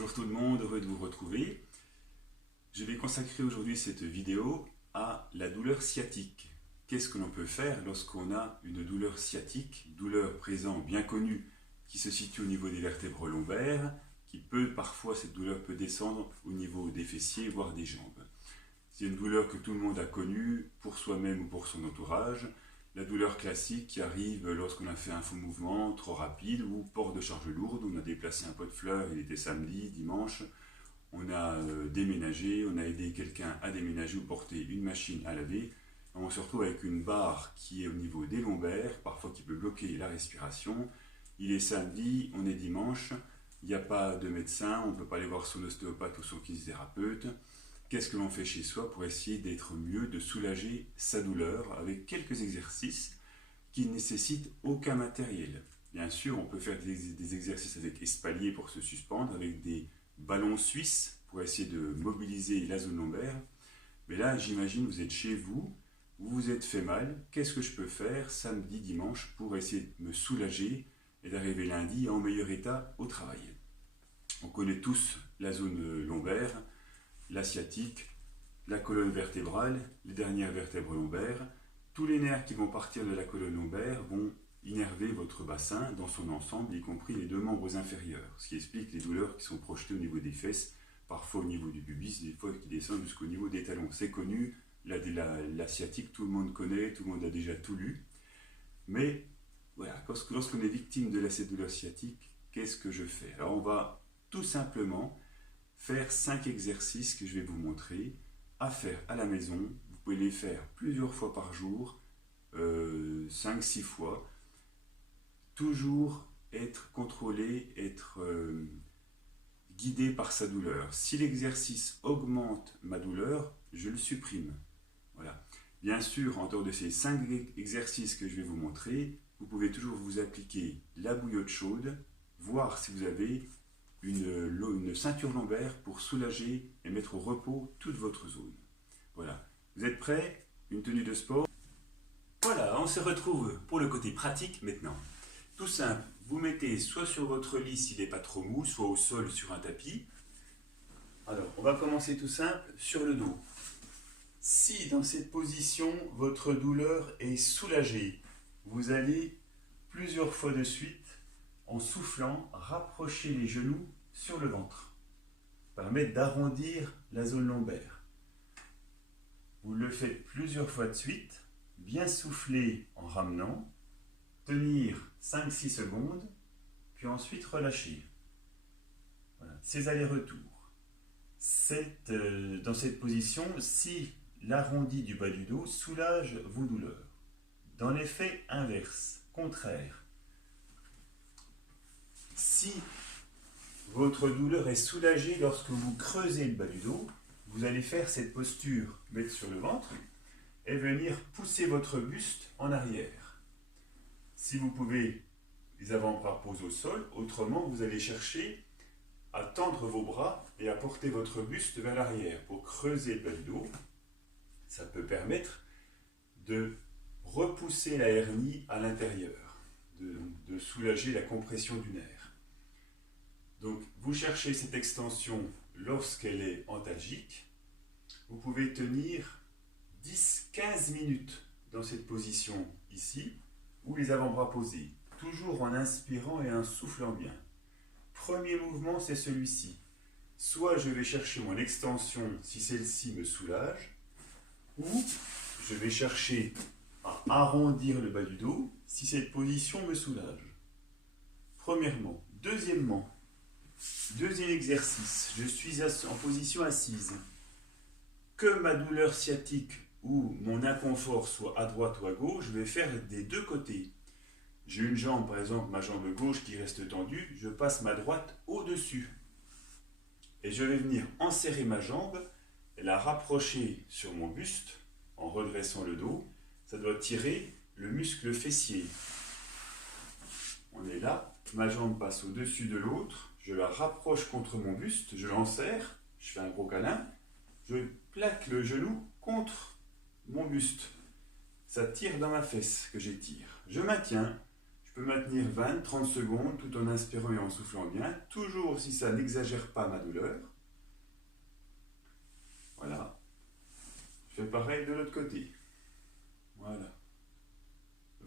Bonjour tout le monde, heureux de vous retrouver. Je vais consacrer aujourd'hui cette vidéo à la douleur sciatique. Qu'est-ce que l'on peut faire lorsqu'on a une douleur sciatique, douleur présente bien connue qui se situe au niveau des vertèbres lombaires, parfois cette douleur peut descendre au niveau des fessiers, voire des jambes. C'est une douleur que tout le monde a connue pour soi-même ou pour son entourage. La douleur classique qui arrive lorsqu'on a fait un faux mouvement trop rapide ou port de charge lourde, on a déplacé un pot de fleurs, il était samedi, dimanche, on a déménagé, on a aidé quelqu'un à déménager ou porter une machine à laver. On se retrouve avec une barre qui est au niveau des lombaires, parfois qui peut bloquer la respiration. Il est samedi, on est dimanche, il n'y a pas de médecin, on ne peut pas aller voir son ostéopathe ou son kinésithérapeute. Qu'est-ce que l'on fait chez soi pour essayer d'être mieux, de soulager sa douleur avec quelques exercices qui ne nécessitent aucun matériel. Bien sûr, on peut faire des exercices avec espalier pour se suspendre, avec des ballons suisses pour essayer de mobiliser la zone lombaire. Mais là, j'imagine, vous êtes chez vous, vous vous êtes fait mal. Qu'est-ce que je peux faire samedi, dimanche pour essayer de me soulager et d'arriver lundi en meilleur état au travail? On connaît tous la zone lombaire, la sciatique, la colonne vertébrale, les dernières vertèbres lombaires. Tous les nerfs qui vont partir de la colonne lombaire vont innerver votre bassin dans son ensemble, y compris les deux membres inférieurs, ce qui explique les douleurs qui sont projetées au niveau des fesses, parfois au niveau du pubis, des fois qui descendent jusqu'au niveau des talons. C'est connu, la sciatique, tout le monde connaît, tout le monde a déjà tout lu. Mais voilà, lorsqu'on est victime de cette douleur sciatique, qu'est-ce que je fais? Alors on va tout simplement faire 5 exercices que je vais vous montrer à faire à la maison. Vous pouvez les faire plusieurs fois par jour, 5-6 fois. Toujours être contrôlé, être guidé par sa douleur. Si l'exercice augmente ma douleur, je le supprime. Voilà. Bien sûr, en dehors de ces 5 exercices que je vais vous montrer, vous pouvez toujours vous appliquer la bouillotte chaude, voir si vous avez une ceinture lombaire pour soulager et mettre au repos toute votre zone. Voilà. Vous êtes prêts? Une tenue de sport? Voilà, on se retrouve pour le côté pratique maintenant. Tout simple, vous mettez soit sur votre lit s'il n'est pas trop mou, soit au sol sur un tapis. Alors, on va commencer tout simple sur le dos. Si dans cette position, votre douleur est soulagée, vous allez plusieurs fois de suite, en soufflant, rapprocher les genoux sur le ventre. Ça permet d'arrondir la zone lombaire. Vous le faites plusieurs fois de suite, bien souffler en ramenant, tenir 5-6 secondes, puis ensuite relâcher. Voilà. Ces allers-retours. Dans cette position, si l'arrondi du bas du dos soulage vos douleurs. Dans l'effet inverse, contraire, si votre douleur est soulagée lorsque vous creusez le bas du dos, vous allez faire cette posture, mettre sur le ventre et venir pousser votre buste en arrière. Si vous pouvez, les avant-bras posés au sol, autrement vous allez chercher à tendre vos bras et à porter votre buste vers l'arrière pour creuser le bas du dos. Ça peut permettre de repousser la hernie à l'intérieur, de soulager la compression du nerf. Donc, vous cherchez cette extension lorsqu'elle est antalgique. Vous pouvez tenir 10-15 minutes dans cette position ici, ou les avant-bras posés, toujours en inspirant et en soufflant bien. Premier mouvement, c'est celui-ci. Soit je vais chercher mon extension si celle-ci me soulage, ou je vais chercher à arrondir le bas du dos si cette position me soulage. Premièrement. Deuxième exercice, je suis en position assise. Que ma douleur sciatique ou mon inconfort soit à droite ou à gauche, je vais faire des deux côtés. J'ai une jambe, par exemple, ma jambe gauche qui reste tendue, je passe ma droite au-dessus. Et je vais venir enserrer ma jambe et la rapprocher sur mon buste en redressant le dos. Ça doit tirer le muscle fessier. On est là, ma jambe passe au-dessus de l'autre, je la rapproche contre mon buste, je l'enserre, je fais un gros câlin, je plaque le genou contre mon buste. Ça tire dans ma fesse que j'étire. Je maintiens, je peux maintenir 20-30 secondes tout en inspirant et en soufflant bien, toujours si ça n'exagère pas ma douleur. Voilà. Je fais pareil de l'autre côté. Voilà.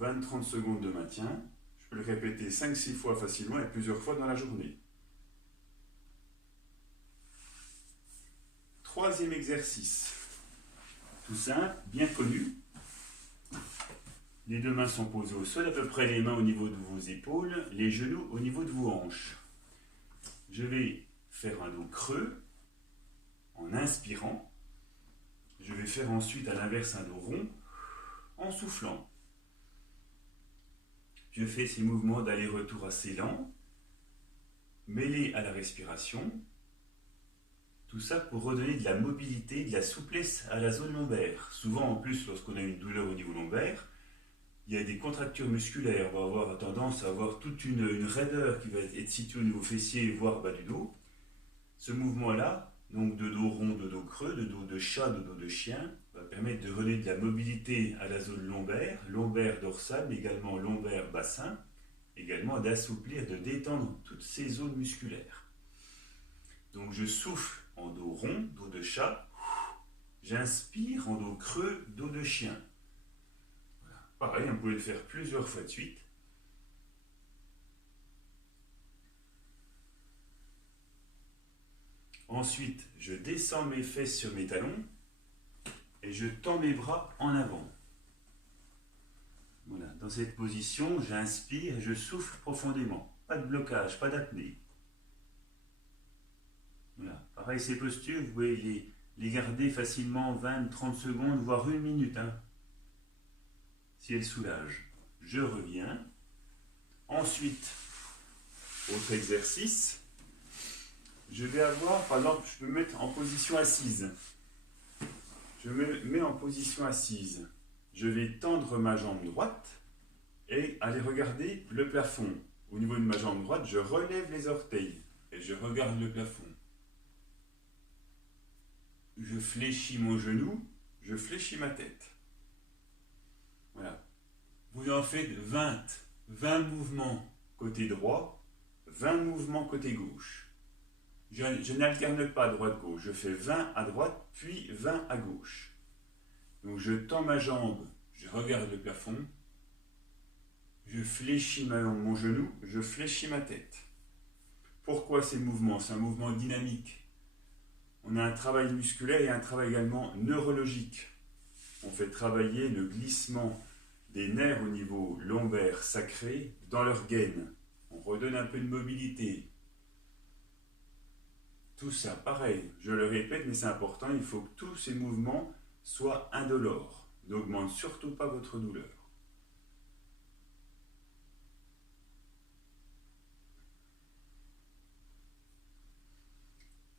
20-30 secondes de maintien. Je peux le répéter 5-6 fois facilement et plusieurs fois dans la journée. Troisième exercice. Tout simple, bien connu. Les deux mains sont posées au sol, à peu près les mains au niveau de vos épaules, les genoux au niveau de vos hanches. Je vais faire un dos creux en inspirant. Je vais faire ensuite à l'inverse un dos rond en soufflant. Je fais ces mouvements d'aller-retour assez lents, mêlés à la respiration. Tout ça pour redonner de la mobilité, de la souplesse à la zone lombaire. Souvent en plus, lorsqu'on a une douleur au niveau lombaire, il y a des contractures musculaires. On va avoir tendance à avoir toute une raideur qui va être située au niveau fessier, voire bas du dos. Ce mouvement-là, donc de dos rond, de dos creux, de dos de chat, de dos de chien, va permettre de redonner de la mobilité à la zone lombaire, lombaire dorsale, mais également lombaire bassin, également d'assouplir, de détendre toutes ces zones musculaires. Donc je souffle en dos rond, dos de chat, j'inspire en dos creux, dos de chien. Voilà. Pareil, on peut le faire plusieurs fois de suite. Ensuite, je descends mes fesses sur mes talons et je tends mes bras en avant. Voilà, dans cette position, j'inspire et je souffle profondément. Pas de blocage, pas d'apnée. Voilà. Pareil, ces postures, vous pouvez les garder facilement 20-30 secondes, voire une minute, si elles soulagent. Je reviens. Ensuite, autre exercice. Je vais avoir, par exemple, je peux me mettre en position assise. Je me mets en position assise. Je vais tendre ma jambe droite et aller regarder le plafond. Au niveau de ma jambe droite, je relève les orteils et je regarde le plafond. Je fléchis mon genou, je fléchis ma tête. Voilà. Vous en faites 20 mouvements côté droit, 20 mouvements côté gauche. Je n'alterne pas droite-gauche, je fais 20 à droite, puis 20 à gauche. Donc je tends ma jambe, je regarde le plafond, je fléchis mon genou, je fléchis ma tête. Pourquoi ces mouvements? C'est un mouvement dynamique. On a un travail musculaire et un travail également neurologique. On fait travailler le glissement des nerfs au niveau lombaire sacré dans leur gaine. On redonne un peu de mobilité. Tout ça, pareil, je le répète, mais c'est important, il faut que tous ces mouvements soient indolores. N'augmente surtout pas votre douleur.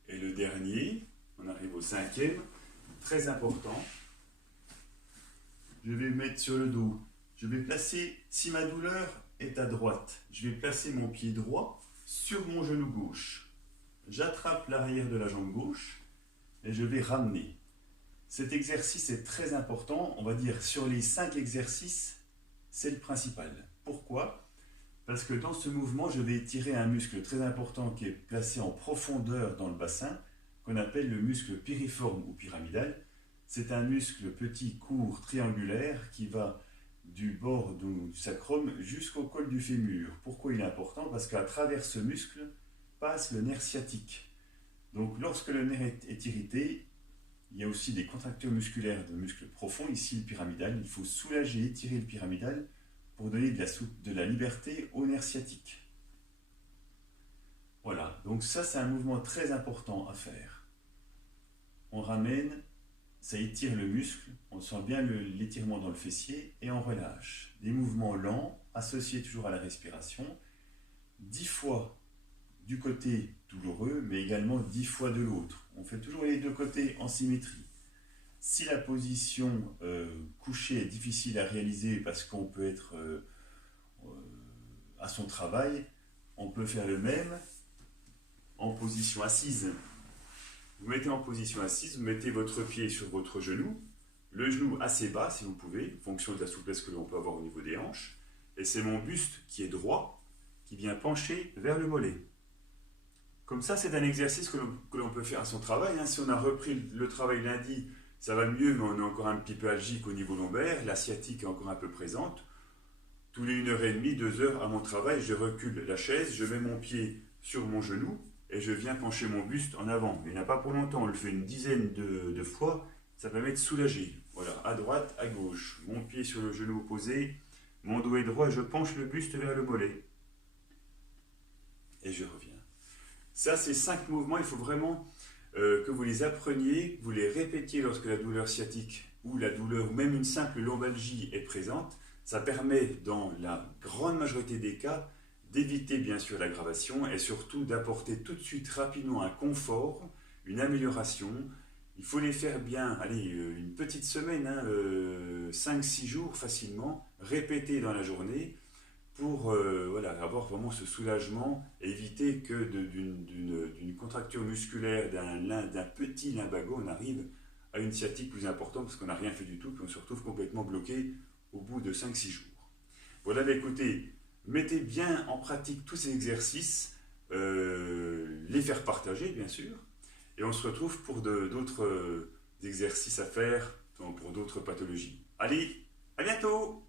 Et le dernier, on arrive au cinquième, très important. Je vais me mettre sur le dos. Je vais placer, si ma douleur est à droite, je vais placer mon pied droit sur mon genou gauche. J'attrape l'arrière de la jambe gauche et je vais ramener. Cet exercice est très important, on va dire sur les 5 exercices, c'est le principal. Pourquoi? Parce que dans ce mouvement, je vais étirer un muscle très important qui est placé en profondeur dans le bassin, qu'on appelle le muscle piriforme ou pyramidal. C'est un muscle petit, court, triangulaire qui va du bord du sacrum jusqu'au col du fémur. Pourquoi il est important? Parce qu'à travers ce muscle passe le nerf sciatique. Donc lorsque le nerf est irrité, il y a aussi des contractures musculaires de muscles profonds, ici le pyramidal. Il faut soulager et étirer le pyramidal pour donner de la liberté au nerf sciatique. Voilà, donc ça c'est un mouvement très important à faire. On ramène, ça étire le muscle, on sent bien l'étirement dans le fessier et on relâche. Des mouvements lents, associés toujours à la respiration, 10 fois du côté douloureux, mais également 10 fois de l'autre. On fait toujours les deux côtés en symétrie. Si la position couchée est difficile à réaliser parce qu'on peut être à son travail, on peut faire le même en position assise. Vous mettez en position assise, vous mettez votre pied sur votre genou, le genou assez bas si vous pouvez, en fonction de la souplesse que l'on peut avoir au niveau des hanches, et c'est mon buste qui est droit, qui vient pencher vers le mollet. Comme ça, c'est un exercice que l'on peut faire à son travail. Si on a repris le travail lundi, ça va mieux, mais on est encore un petit peu algique au niveau lombaire, la sciatique est encore un peu présente. Tous les 1h30, 2 heures à mon travail, je recule la chaise, je mets mon pied sur mon genou et je viens pencher mon buste en avant. Il n'y en a pas pour longtemps, on le fait une dizaine de fois, ça permet de soulager. Voilà, à droite, à gauche, mon pied sur le genou opposé, mon dos est droit, je penche le buste vers le mollet. Et je reviens. Ça, c'est 5 mouvements, il faut vraiment que vous les appreniez, vous les répétiez lorsque la douleur sciatique ou la douleur ou même une simple lombalgie est présente. Ça permet, dans la grande majorité des cas, d'éviter bien sûr l'aggravation et surtout d'apporter tout de suite rapidement un confort, une amélioration. Il faut les faire bien, allez, une petite semaine, 5-6 jours facilement, répéter dans la journée pour voilà, avoir vraiment ce soulagement, éviter que d'une contracture musculaire d'un petit lumbago, on arrive à une sciatique plus importante parce qu'on n'a rien fait du tout, puis on se retrouve complètement bloqué au bout de 5-6 jours. Voilà, mais écoutez, mettez bien en pratique tous ces exercices, les faire partager bien sûr, et on se retrouve pour d'autres exercices à faire pour d'autres pathologies. Allez, à bientôt!